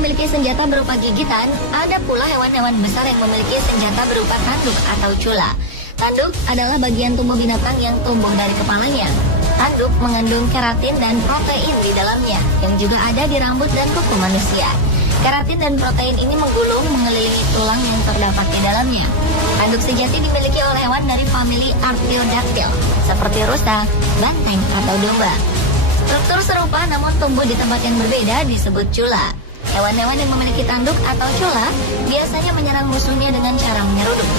Memiliki senjata berupa gigitan, ada pula hewan-hewan besar yang memiliki senjata berupa tanduk atau cula. Tanduk adalah bagian tubuh binatang yang tumbuh dari kepalanya. Tanduk mengandung keratin dan protein di dalamnya, yang juga ada di rambut dan kuku manusia. Keratin dan protein ini menggulung mengelilingi tulang yang terdapat di dalamnya. Tanduk sejati dimiliki oleh hewan dari famili Artiodactyl, seperti rusa, banteng, atau domba. Struktur serupa namun tumbuh di tempat yang berbeda disebut cula. Hewan-hewan yang memiliki tanduk atau cula biasanya menyerang musuhnya dengan cara menyeruduk.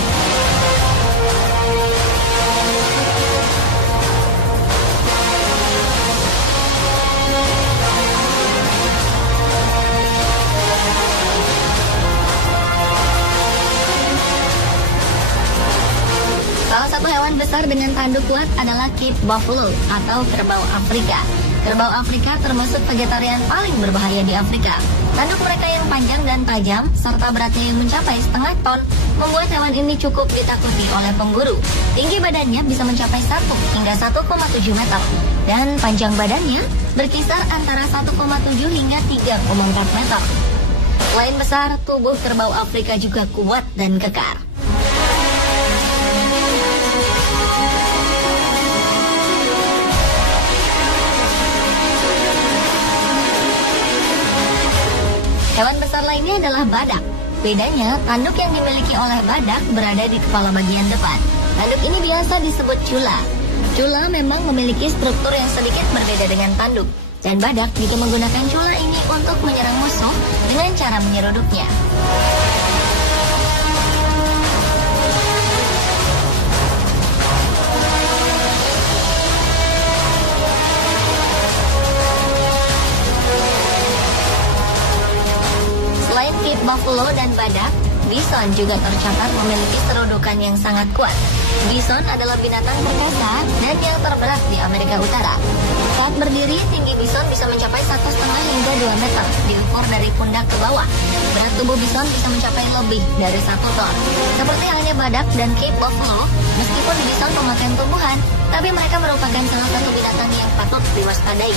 Salah satu hewan besar dengan tanduk kuat adalah Cape buffalo atau kerbau Afrika. Kerbau Afrika termasuk vegetarian paling berbahaya di Afrika. Tanduk mereka yang panjang dan tajam, serta beratnya yang mencapai setengah ton, membuat hewan ini cukup ditakuti oleh pemburu. Tinggi badannya bisa mencapai 1 hingga 1,7 meter, dan panjang badannya berkisar antara 1,7 hingga 3,4 meter. Selain besar, tubuh kerbau Afrika juga kuat dan kekar. Hewan besar lainnya adalah badak. Bedanya, tanduk yang dimiliki oleh badak berada di kepala bagian depan. Tanduk ini biasa disebut cula. Cula memang memiliki struktur yang sedikit berbeda dengan tanduk. Dan badak juga menggunakan cula ini untuk menyerang musuh dengan cara menyeruduknya. Selain Cape buffalo dan badak, bison juga tercatat memiliki serudukan yang sangat kuat. Bison adalah binatang perkasa dan yang terberat di Amerika Utara. Saat berdiri, tinggi bison bisa mencapai 1,5 hingga 2 meter, diukur dari pundak ke bawah. Berat tubuh bison bisa mencapai lebih dari 1 ton. Seperti halnya badak dan Cape buffalo, meskipun bison pemakan tumbuhan, tapi mereka merupakan salah satu binatang yang patut diwaspadai.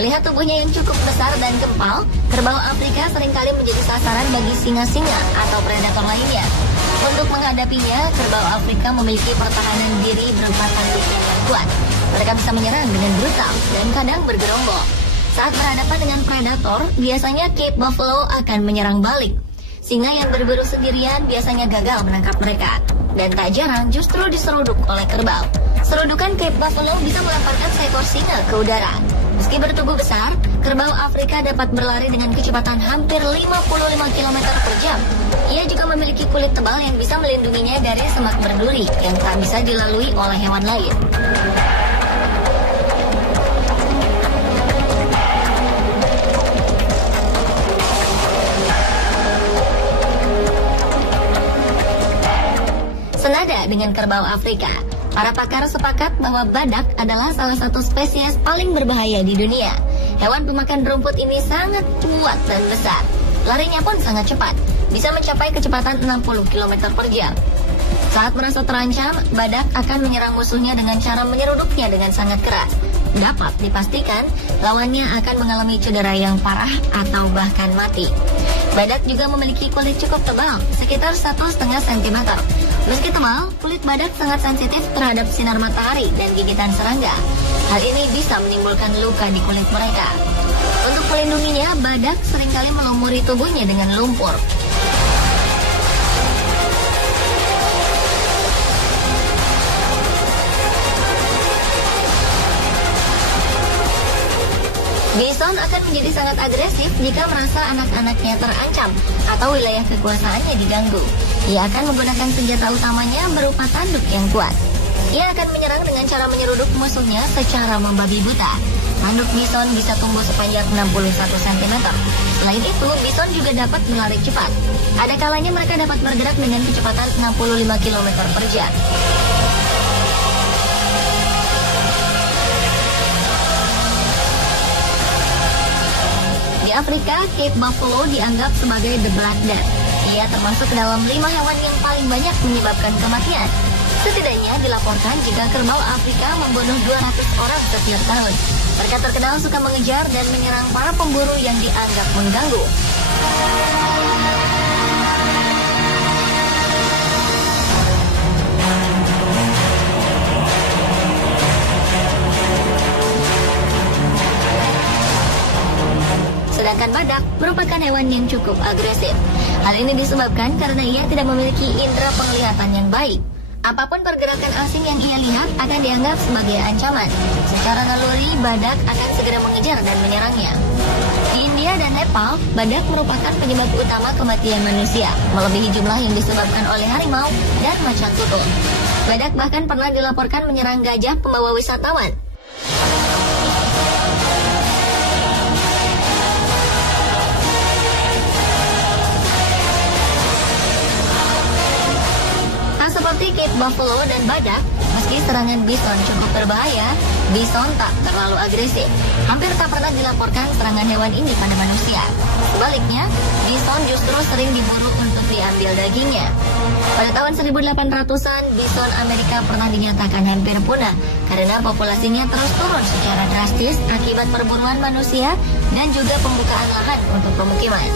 Melihat tubuhnya yang cukup besar dan gempal, kerbau Afrika seringkali menjadi sasaran bagi singa-singa atau predator lainnya. Untuk menghadapinya, kerbau Afrika memiliki pertahanan diri berupa tanduknya yang kuat. Mereka bisa menyerang dengan brutal dan kadang bergerombol. Saat berhadapan dengan predator, biasanya Cape buffalo akan menyerang balik. Singa yang berburu sendirian biasanya gagal menangkap mereka, dan tak jarang justru diseruduk oleh kerbau. Serudukan Cape buffalo bisa melemparkan seekor singa ke udara. Meski bertubuh besar, kerbau Afrika dapat berlari dengan kecepatan hampir 55 km per jam. Ia juga memiliki kulit tebal yang bisa melindunginya dari semak berduri yang tak bisa dilalui oleh hewan lain. dengan kerbau Afrika. Para pakar sepakat bahwa badak adalah salah satu spesies paling berbahaya di dunia. Hewan pemakan rumput ini sangat kuat dan besar. Larinya pun sangat cepat, bisa mencapai kecepatan 60 km per jam. Saat merasa terancam, badak akan menyerang musuhnya dengan cara menyeruduknya dengan sangat keras. Dapat dipastikan, lawannya akan mengalami cedera yang parah atau bahkan mati. Badak juga memiliki kulit cukup tebal, sekitar 1,5 cm. Meski tebal, kulit badak sangat sensitif terhadap sinar matahari dan gigitan serangga. Hal ini bisa menimbulkan luka di kulit mereka. Untuk melindunginya, badak seringkali melumuri tubuhnya dengan lumpur. Bison akan menjadi sangat agresif jika merasa anak-anaknya terancam atau wilayah kekuasaannya diganggu. Ia akan menggunakan senjata utamanya berupa tanduk yang kuat. Ia akan menyerang dengan cara menyeruduk musuhnya secara membabi buta. Tanduk bison bisa tumbuh sepanjang 61 cm. Selain itu, bison juga dapat berlari cepat. Ada kalanya mereka dapat bergerak dengan kecepatan 65 km per jam. Di Afrika, Cape Buffalo dianggap sebagai the Black Death. Ia termasuk dalam 5 hewan yang paling banyak menyebabkan kematian. Setidaknya dilaporkan jika kerbau Afrika membunuh 200 orang setiap tahun. Mereka terkenal suka mengejar dan menyerang para pemburu yang dianggap mengganggu. Sedangkan badak merupakan hewan yang cukup agresif. Hal ini disebabkan karena ia tidak memiliki indera penglihatan yang baik. Apapun pergerakan asing yang ia lihat akan dianggap sebagai ancaman. Secara naluri, badak akan segera mengejar dan menyerangnya. Di India dan Nepal, badak merupakan penyebab utama kematian manusia, melebihi jumlah yang disebabkan oleh harimau dan macan tutul. Badak bahkan pernah dilaporkan menyerang gajah pembawa wisatawan. Seperti Cape Buffalo dan badak, meski serangan bison cukup berbahaya, bison tak terlalu agresif. Hampir tak pernah dilaporkan serangan hewan ini pada manusia. Sebaliknya, bison justru sering diburu untuk diambil dagingnya. Pada tahun 1800-an, bison Amerika pernah dinyatakan hampir punah karena populasinya terus turun secara drastis akibat perburuan manusia dan juga pembukaan lahan untuk pemukiman.